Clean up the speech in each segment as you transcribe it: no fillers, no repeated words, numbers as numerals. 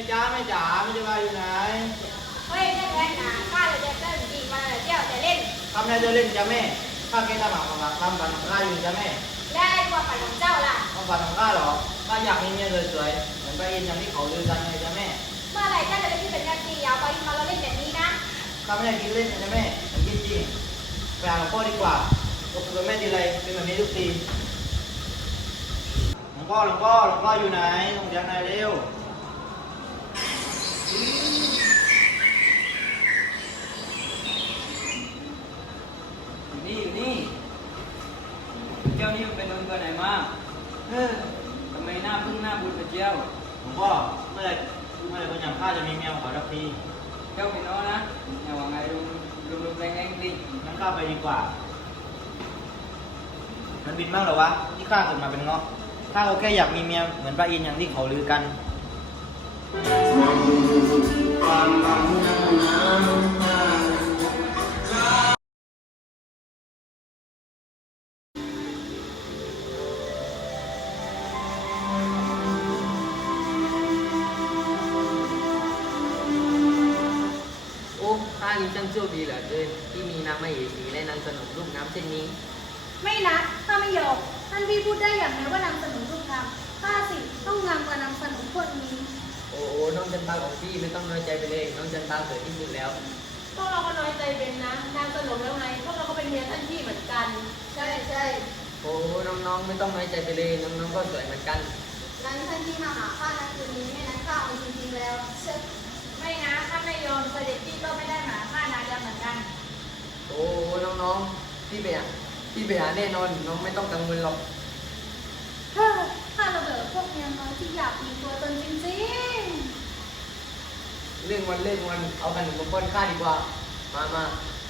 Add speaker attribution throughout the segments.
Speaker 1: จ้าแม่จ๋าไม่ได้ว่าอยู่ไหน
Speaker 2: เฮ้ยเล่นแรงนะข้าเลยจะเต้นจริงมาเที่ยวแต่เล่น
Speaker 1: ทำอะไรจะเล่นจ้าแม่ข้าแค่ทำหมาทำบันข้าอยู่จ้าแม่
Speaker 2: ได้กว่าฝันของเจ้าล่ะ
Speaker 1: ความฝันของข้าเหรอข้าอยากมีเมียสวยๆเหมือนไปอินอย่างที่เขาลือกันไงจ้าแม่
Speaker 2: เมื่อไหร่เจ้าจะได้ที่เป็นการจริงอย่าไปมาเราเล่นแบบนี้นะ
Speaker 1: ข้าไม่ได้กินเล่นจ้าแม่ผมกินจริงไปหาหลวงพ่อดีกว่าตกกับแม่ทีไรเป็นแบบนี้ทุกทีหลวงพ่ออยู่ไหนลงจากไหนเร็ว
Speaker 3: อยู่นี่เจ้านี่มันเป็นคนตัวไหนมาทำไมหน้าพึ่งหน้าบุญกับเจ้า
Speaker 1: หลวงพ่อเมื่อไหร่คนอย่างข้าจะมีเมียขอรับที
Speaker 3: เจ้าเป็นน้องนะอย่าว่าไงลุงแรงดิ
Speaker 1: งั้นข้าไปดีกว่ามันบินบ้างเหรอวะที่ข้าเกิดมาเป็นเงาะข้าก็แค่อยากมีเมียเหมือนพระอินทร์อย่างที่เขาลือกัน
Speaker 3: โอ้ข้านี่ช่างโชคดีเหลือเกินที่มีนางมเหสีและนางสนมลูกน้ำเช่นนี้
Speaker 2: ไม่นะข้าไม่ยอมท่านพี่พูดได้อย่างไรว่านำสนุนทุกคำข้าสิต้องงามกว่านำสนุนพวกนี้
Speaker 3: โอ้น้องจันตาของพี่ไม่ต้องน้อยใจไปเลยน้องจันตาสวยที่สุดแล้ว
Speaker 2: พวกเราก็น้อยใจเป็นนะนางสนุนแล้วไงพวกเราก็เป็นเมียท่านพี่เหมือนกันใช่
Speaker 3: โอ้น้องไม่ต้องน้อยใจไปเลยน้องก็สวยเหมือนกัน
Speaker 2: นั้นท่านพี่มาหาข้านะคืนนี้ไม่นั้นข้าเอาจริงๆแล้วไม่นะข้าไม่ยอมเสด็จพี่ก็ไม่ได้หาข้านางเหมือนกัน
Speaker 3: โอ้น้องพี่ไปหาแน่นอนน้องไม่ต้องกังวลหรอก
Speaker 2: ข้าระเบิดพวกเมียน้อยที่อยากมีตัวตนจริง
Speaker 3: ๆเรื่องวันเอากันหนึ่งคนข้าดีกว่ามา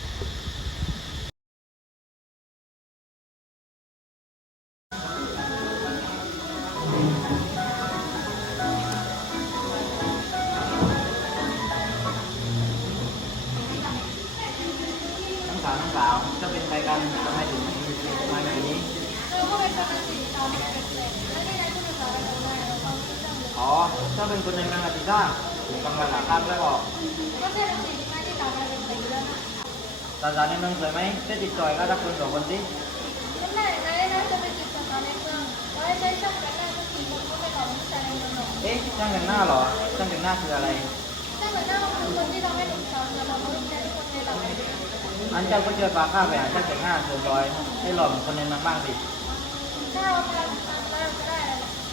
Speaker 1: ทั้งสาวจะเป็นใครกันทำไมถึงมาแบบนี้
Speaker 2: เราก็เป็นคนสีขาวเป็นและที่ไหนผู้ศึกษาเราได้เราต้อง
Speaker 1: อ๋อเจ้าเป็นคนในเมืองอาติซ่าถูกกำลังหาข้ามแล้วบอก
Speaker 2: ก็ใช่เราสิ่งที่ไม่ได้ทำอะไรเป็นเรื่องนะ
Speaker 1: สาวในเมืองสวยไหมได้ติดต่อยก็รักคนสองคนสิ
Speaker 2: นั่นแหละนะจะไปติดต่อในเมืองว่าใช้ช่างแต่งหน้าสักกี่คนก็ไม่หล่อไม่ใช่ในเมืองหรอก
Speaker 1: ช่างแต่งหน้าเหรอช่างแต่งหน้าคืออะไร
Speaker 2: ช่างแต่งหน้าคือคนที่ทำให้หนุ่มสาวจะมาพบใจทุกคนในหลัง
Speaker 1: อันเจ้าก็เจอปลาข้าไปหาช่างแต่งหน้าเสือร้อยให้หล่อเหมือนคนในเมืองบ้างสิ
Speaker 2: ถ้าเราทำได้ก็ได้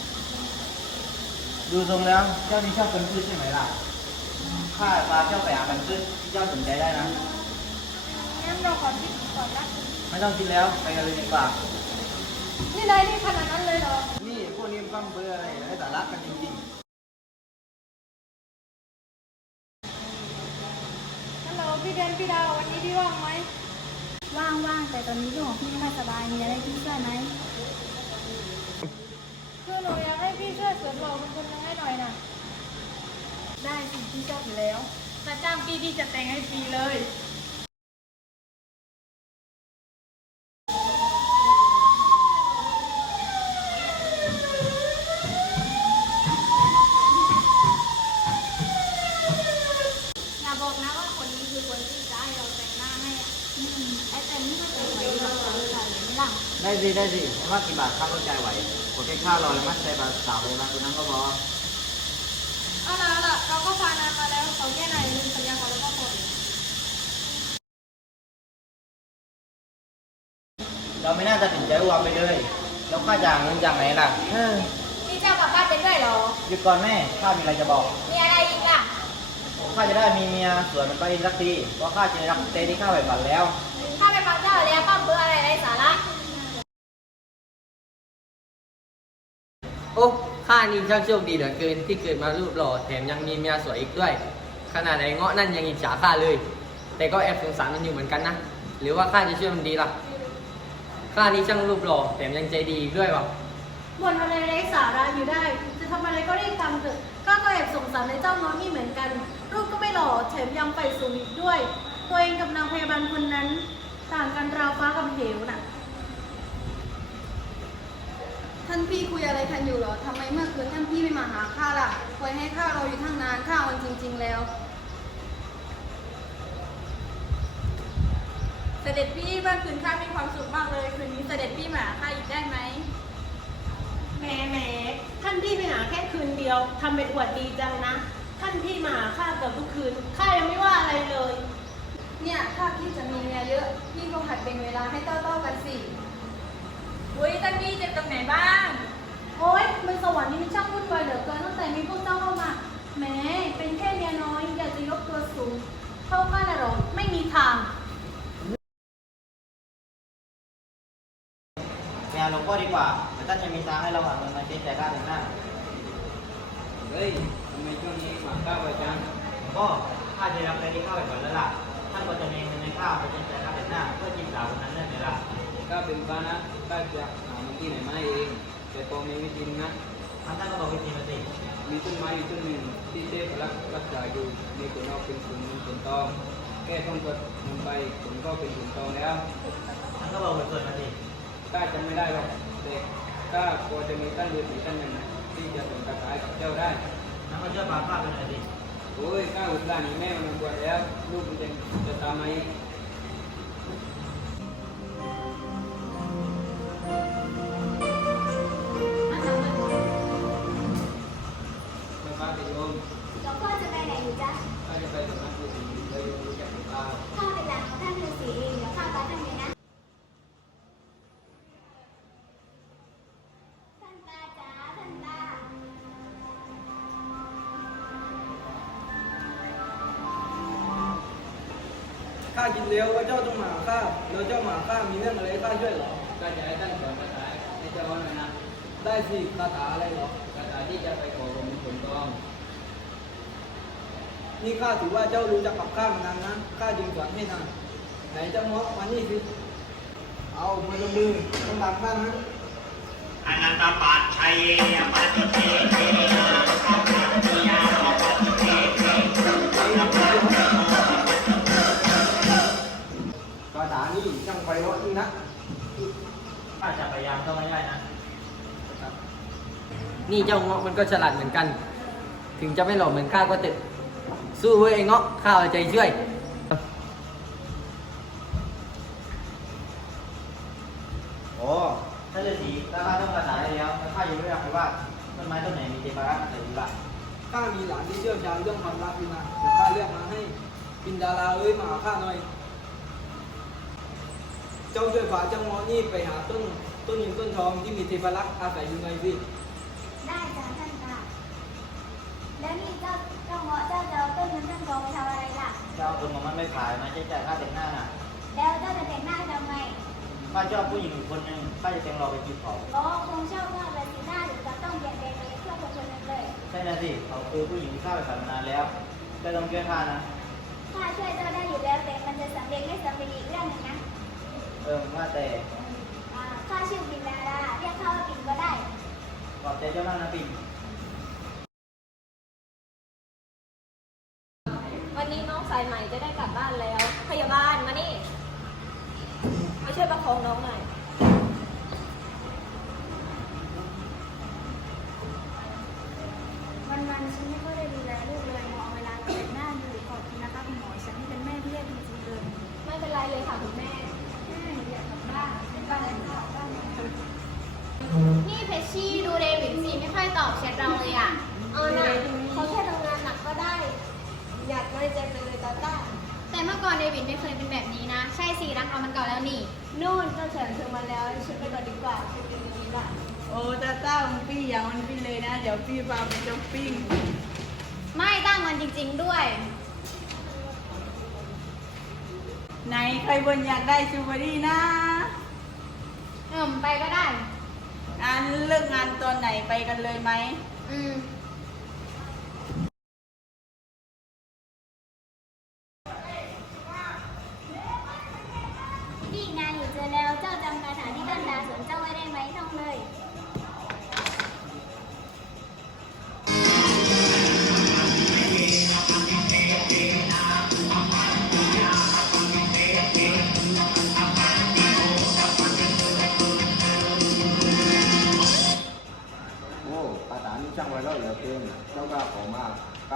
Speaker 1: ดูทรงแล้วเจ้านี่ชอบกันพืชใช่ไหมล่ะข้าพาเจ้าไปหากันพืชที่เจ้าสนใจได้นะ
Speaker 2: งั้นเราขอคิดก่อนนะ
Speaker 1: ไม่ต้องคิดแล้วไปกันเลยดีกว่า
Speaker 2: นี่นายนี่ขนาดนั้นเลยเหรอ
Speaker 1: นี่พวกนี้มันเบื่ออะไรให้แต่รักกันจริง
Speaker 2: ๆฮัลโหลพี่เดนพี่ดาววันนี้พี่ว่างไหมว่างแต่ตอนนี้พี่ของพี่ไม่ค่อยสบายมีอะไรพี่ช่วยไหมคือหนูอยากให้พี่ช่วยเสริมหล่อเป็นคนนึงให้หน่อยนะได้สิพี่ชอบอยู่แล้วถ้าจ้างพี่จะแต่งให้ฟรีเลยอย่าบอกนะว่าคนนี้คือคนที่จะให้เราแต่งหน้าให้ไอ้แต่นี่ไม่แต่งไหวหรอกค่ะไม่ล่ะ
Speaker 1: ได้สิไม่ว่ากี่บาทข้าก็จ่ายไหวขอแค่ค่ารอและมัดใจบาทสาวเลยบางคนนั้นก็พอ
Speaker 2: เอาละเราก็พานานมาแล้วขอแค่ไหนลืมสัญญาเขาแล้วก็พอ
Speaker 1: เราไม่น่าจะถึงใจวางไปเลยแล้วข้าจะหาเงินจากไหนล่ะ
Speaker 2: นี่เจ้ากลับบ้านเป็นด้วยเหรอ
Speaker 1: หยุดก่อนแม่ข้ามีอะไรจะบอก
Speaker 2: มีอะไรอีกล่ะ
Speaker 1: ข้าจะได้มีเมียสวยเหมือนป้าอินสักทีเพราะข้าจะรักเต้ที่ข้าไปฝันแล้ว
Speaker 2: ข้าไปฟังเจ้าแล้วป้าเบื่ออะไรไร้สาระ
Speaker 3: โอ้ข้านี่ช่างโชคดีเหลือเกินที่เกิดมารูปหล่อแถมยังมีเมียสวยอีกด้วยขนาดไอ้เงาะนั่นยังอิจฉาข้าเลยแต่ก็แอบสงสารมันอยู่เหมือนกันนะหรือว่าข้าจะช่วยมันดีล่ะข้านี่ช่างรูปหล่อแถมยังใจดีอีกด้วยวะ
Speaker 2: บ่นอะไรไร้สาระอยู่ได้จะทำอะไรก็รีบทำเถอะข้าก็แอบสงสารในเจ้าน้องนี่เหมือนกันรูปก็ไม่หล่อแถมยังไปสูงอีกด้วยตัวเองกับนางพยาบาลคนนั้นต่างกันราวฟ้ากับเหวน่ะ
Speaker 4: ท่านพี่คุยอะไรกันอยู่เหรอทำไมเมื่อคืนท่านพี่ไม่มาหาข้าล่ะปล่อยให้ข้าเราอยู่ทั้งนานข้าวันจริง ๆแล้ว
Speaker 5: เสด็จพี่เมื่อคืนข้ามีความสุขมากเลยคืนนี้เสด็จพี่มาหาข้าอีกได้ไหม
Speaker 2: แหมท่านพี่ไปหาแค่คืนเดียวทำเป็นอวดดีจังนะ ท่านพี่มาหาข้าเกือบทุกคืนข้ายังไม่ว่าอะไรเลย
Speaker 4: เนี่ยข้าพี่จะมีเมียเยอะ พี่ก็หัดเป็นเวลาให้เต้าๆกันสิ
Speaker 5: อุ้ยท่านพี่เจ็บตรงไหนบ้าง
Speaker 2: โอ๊ยมันสวรรค์นี่มันช่างวุ่นวายเหลือเกินตั้งแต่มีพวกเจ้าเข้ามาแหมเป็นแค่เมียน้อยอยากจะยกตัวสูงเท่าข้าน่ะหรอไม่มีทาง
Speaker 1: ไปหาหลวงพ่อดีกว่าเดี๋ยวท่านจะมีทางให้เราหาเงินมาใช้จ่ายค่าแต่งหน้า
Speaker 3: เฮ้ยทำไมช่วงนี้หมาก้าวไปจัง
Speaker 1: หลวงพ่อข้าจะรับอะไรที่ข้าไปก่อนแล้วล่ะ ท่านก็จะมีเงินในข้าวไปใช้จ่ายค่าแต่งหน้าเพื่อจีบสาวคนนั้นได้ไหมล่ะ
Speaker 3: ก้าวเป็นฟ้านะก้าวจะหาเงินที่ไหนมาให้เองแต่ตอนมีวิธีนะ
Speaker 1: ท่านก็บอกวิธีมาสิ
Speaker 3: มีต้นไม้อยู่ต้นหนึ่งที่เทพรักษาอยู่มีผลออกเป็นผลเงินผลทองแค่ต้องกดลงไปผลก็เป็นผลทองแล้ว
Speaker 1: ท่านก็บอกบทสวดมาสิ
Speaker 3: ก้าจำไม่ได้หรอกแต่ก้าพอจะมีท่านฤาษีท่านหนึ่งนะที่จะส่งคาถาให้กับเจ้าได้
Speaker 1: ท่านก็ช่วยพาข้าไปหน่อยสิ
Speaker 3: โอ้ยก้าอุตส่าห์หนีแม่มันบวชแล้วลูกมันจะตามมาอีกไม่ฟ้าเป็นลม
Speaker 6: หลวงพ่อจะไปไหนอยู่จ๊ะ
Speaker 3: ข้าจะไปสำนักฤาษีไปรู้จักหลวงตา
Speaker 6: ข้าเป็นหลานของท่านฤาษีเองเดี๋ยวข้าพาท่านไปนะ ท่านตาจ๋าท่านตา
Speaker 7: ข้ากินเลี้ยวว่าเจ้าต้องมาหาข้าแล้วเจ้ามาหาข้ามีเรื่องอะไรให้ข้าช่วยเหรอ
Speaker 3: ข้าจะให้ท่านสอนคาถาให้เจ้าหน่อยนะ
Speaker 7: ได้สิคาถาอะไรเหรอ
Speaker 3: คาถาที่จะไปขอผมเป็นผลทอง
Speaker 7: นี่ข้าถือว่าเจ้ารู้จักกับข้ามานานนะข้าจึงสอนให้นานไหนเจ้าเงาะมานี่สิเอามือละมือต้องดังบ้างนะ
Speaker 8: อนันตปัจชัยปฏิเทเทนะสัพพิยาปฏิเทเทนะพระพุทธ
Speaker 7: คาถานี่ช่างไพเราะจริงนะ
Speaker 1: ข้าจะพยายามต้องให้ได้นะ
Speaker 3: นี่เจ้าเงาะมันก็ฉลาดเหมือนกัน ถึงจะไม่หล่อเหมือนข้าก็เต็สู้เว้ยไอ้เงาะข้าเอาใจช่วย
Speaker 1: โอ้ท่านฤาษีถ้าข้าต้องคาถาได้แล้วแต่ข้ายังไม่อยากไปว่าต้นไม้ต้นไหนมีเทพรักษ์อะไรอยู่ล่ะ
Speaker 7: ข้ามีหลานที่เชี่ยวชาญเรื่องความรักอยู่นะเดี๋ยวข้าเรียกมาให้ปินดาราเอ้ยมาหาข้าหน่อย เจ้าช่วยพาเจ้าเงาะนี่ไปหาต้นหินต้นทองที่มีเทพรักษ์อาศัยอยู่หน่อยสิ
Speaker 6: ได้จ้ะท่านตา แล้วนี่เจ้าเงาะเจ้าจะเอาต้นเงินต้นทองไปทำอะไรล่ะ
Speaker 1: เจ้าเอาตัวมันไม่ขายมาใช้จ่ายค่าแต่งหน้าน่ะ
Speaker 6: แล้วเจ้าจะแต่งหน้าทำไม
Speaker 1: ข้าชอบผู้หญิงอีกคนนึงข้าจะแต่งรอไปจีบเขา
Speaker 6: อ๋อคงชอบมากเลยสิหน้าหรือจะต้องเปลี่ยนแปลงไปเพื่อคนคนนั้นเลย
Speaker 1: ใช่นะสิเขาคือผู้หญิงที่ข้าไปฝันมานานแล้วเจ้าต้องช่วยข้านะ
Speaker 6: ข้าช่วยเจ้าได้อยู่แล้วแต่มันจะสำเร็จไม่สำเร็จอีกเรื่องหนึงนะ
Speaker 1: ว่าแต่
Speaker 6: ข้าชื่อปินดาราเรียกข้าว่าปินก็ได้
Speaker 1: ขอบใจเจ้ามากนะปิ่น
Speaker 5: วันนี้น้องสายใหม่จะได้กลับบ้านแล้ว พยาบาลมานี่มาช่วยประคองน้องหน่อย
Speaker 6: วันๆฉันไม่ค่อยได้ดูแลลูกเลยมองเวลาแต่งหน้าอยู่ขอบคุณนะคะคุณหมอฉันนี่เป็นแม่ที่แย่จริงๆเลย
Speaker 5: ไม่เป็นไรเลยค่ะคุณแม่
Speaker 6: อยากกลับบ้านบ้านไหนก็บ้านไหน
Speaker 9: นี่เพชชี่ดูเดวิดสิไม่ค่อยตอบแชทเราเลยอ่ะ เอาน่ะเขาแค่ทำงานหนักก็ได้
Speaker 5: อยากน้อยใจไปเลยตาต้า
Speaker 9: แต่เมื่อก่อนเดวิดไม่เคยเป็นแบบนี้นะ ใช่สิรักเรามันก่อนแล้วนี่
Speaker 5: นู่นเจ้าแฉนเธอมาแล้วฉันไปก่อนดีกว่าฉันเป็นอย่างนี้ละ
Speaker 4: โอ้ตาต้ามันปี้อย่างมันปี้เลยนะ เดี๋ยวพี่พาไปช้อปปิ้ง
Speaker 9: ไม่ตั้งมันจริงๆด้วย
Speaker 4: ไหนใครบนอยากได้ชูเบอรี่นะ
Speaker 9: ไปก็ได้
Speaker 4: งานเลิกงานตอนไหนไปกันเลยไหม
Speaker 9: อืม
Speaker 6: นี่นายอยู่เจอแล้วเจ้าจำคาถาที่ท่านดาสอนเจ้าไว้ได้ไหมท่องเลย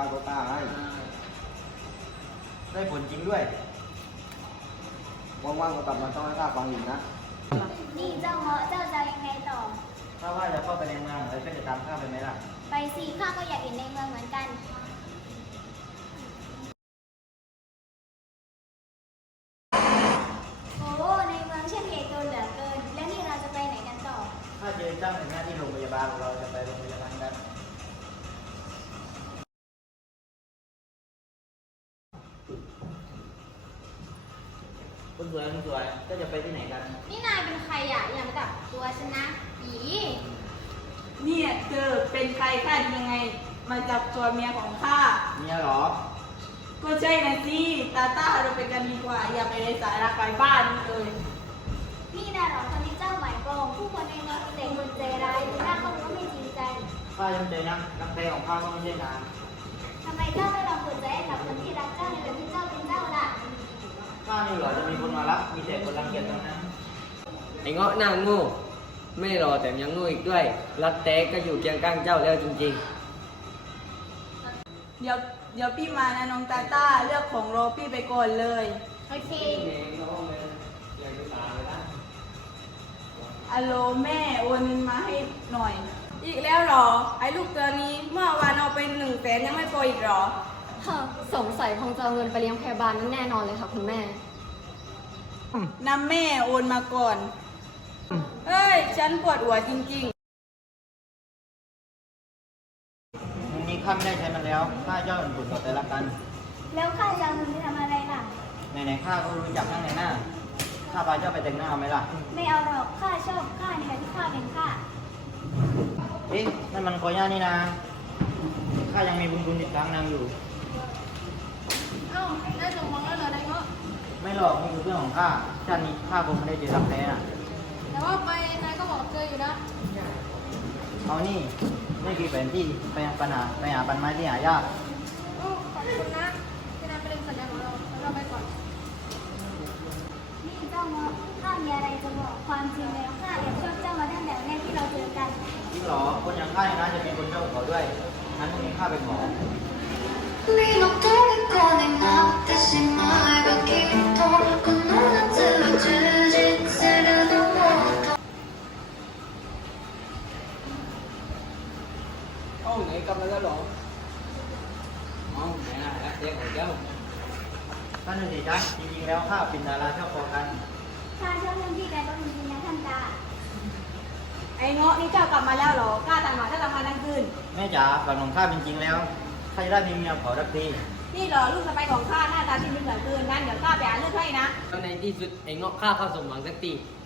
Speaker 7: าก็กล้าให้
Speaker 1: ได้ผลจริงด้วย
Speaker 7: ว่างๆก็กลับมาต้องให้ข้าฟังอีกนะ
Speaker 6: นี่เจ้าเงาะเจ้าจะยังไงต่อ
Speaker 1: ถ้าว่าจะเข้าไปในเมืองแล้วก็จะตามข้าไปไหมล่ะ
Speaker 6: ไปสิข้าก็อยากเห็นในเมืองเหมือนกัน โอ้ในเมืองช่างใหญ่โตเหลือเกิน แล้วนี่เราจะไปไหนกันต่อ
Speaker 1: ถ้าเจอเจ้าในหน้าที่โรงพยาบาลเราจะไปโรงพยาบาลกัน คุณสวยคุณสวยเจ้าจะไปที่ไหนกัน
Speaker 9: นี่นายเป็นใครอ่ะ อย่ามาจับตัวฉันนะอี
Speaker 10: เนี่ยเธอเป็นใครข้าดียังไง มาจับตัวเมียของข้า
Speaker 1: เมียเหรอ
Speaker 10: ก็ใช่นะสิตาต้าเราไปกันดีกว่า อย่าไปในสายรักไร้บ้านเลย
Speaker 6: นี่นะเหรอคนที่เจ้าหมายปองผู้คนในเมืองมีแต่คนใจร้ายดูหน้าเขาก็ไม่จริงใจ
Speaker 1: ข้ายังเจอนะรักแท้ของข้าก็ไม่ใช่นาน
Speaker 6: ทำไมเจ้าไม่ลองเปิดใจให้กับคนที่รักเจ้าในแบบที่เจ้าเป็นเจ้าล่ะ
Speaker 1: ข้านี่เหรอจะมีคนมารัก มีแต่คนรังเกียจทั้งนั้น
Speaker 3: ไอ้เงาะหน้าโง่ไม่รอแต่ยังโง่อีกด้วย รักแท้ก็อยู่เคียงข้างเจ้าแล้วจริง
Speaker 10: เดี๋ยวพี่มานะน้องตาต้าเลือกของรอพี่ไปก่อนเลย
Speaker 9: โอเค
Speaker 10: อโลแม่โอนเงินมาให้หน่อย อีกแล้วเหรอ ไอ้ลูกเกินนี้เมื่อวานเอาไป100,000ยังไม่พออีกเหรอ
Speaker 5: สงสัยคงจะเอาเงินไปเลี้ยงพยาบาลนั่นแน่นอนเลยค่ะคุณแม่
Speaker 10: น้ำแม่โอนมาก่อน เอ้ย ฉันปวดหัวจริง
Speaker 1: วันนี้ข้าไม่ได้ใช้มันแล้ว ข้าเจ้าเป็นบุญต่อแต่ละกัน
Speaker 6: แล้วข้าจะเอาเงินไปทำอะไรล่ะ
Speaker 1: ไหนๆข้าก็รู้จักทั้งในหน้า ข้าพาเจ้าไปแต่งหน้าเอาไหมล่ะ
Speaker 6: ไม่เอาหรอกข้าชอบข้าในแบบที่ข้าเป็นข้า
Speaker 1: เอ๊ะนั่นมันกอย่านี่นะ ข้ายังมีบุญคุณติดค้างนางอยู่
Speaker 4: เอ้าได้สมหวังแล้วเหรอนายเงาะ
Speaker 1: ไม่หรอกนี่คือเพื่อนของข้า ชาตินี้ข้าคงไม่ได้เจอรักแท้น่ะ
Speaker 4: แต่ว่าไปนายก็บอกเจออยู่นะ
Speaker 1: เอานี่นี่คือแผนที่ไปหาปัญหาไปหาปันไม้ที่หายาก
Speaker 4: โอ้ขอบคุณนะที่นายเป็นสัญญาของเราเราไปก่อน
Speaker 6: นี่เจ้าเงาะข้ามีอะไรจะบอกความจริงแล้วข้าแอบชอบเจ้ามาตั้งแต่แรกที่เราเจอกัน
Speaker 1: จริงเหรอ คนอย่างข้าเนี่ยนะจะมีคนชอบเขาด้วยงั้นพรุ่งนี้ข้าไปขอ
Speaker 11: 君の虜になってしまえばきっとこの夏は充実すると思う
Speaker 3: ๆ เอ้าไหนกลับมาแล้วเหรอเอ้าไหนน่ะรักแท้ของเจ้า
Speaker 1: ท่านสิจ๊ะจริงๆแล้วข้าเป็นดาราชอบพอกัน
Speaker 6: ข้าชอบเรื่องที่แกต้องจริงๆนะท่านตา
Speaker 10: ๆ ไอ้เงาะนี่เจ้ากลับมาแล้วเหรอกล้าตามหาเจ้ากลับมาทั้งคืน
Speaker 1: แม่จ๋าฝันของข้าเป็นจริงแล้วข้าจะได้มีเมียเผารักดี
Speaker 10: นี่เหรอลูกสะใภ้ของข้าหน้าตาที่ดีเหลือเกินงั้นเดี๋ยวข้าไปหาเลือกให้นะ
Speaker 3: แล้วในที่สุดไอ้เงาะข้าเข้าสมหวังสักที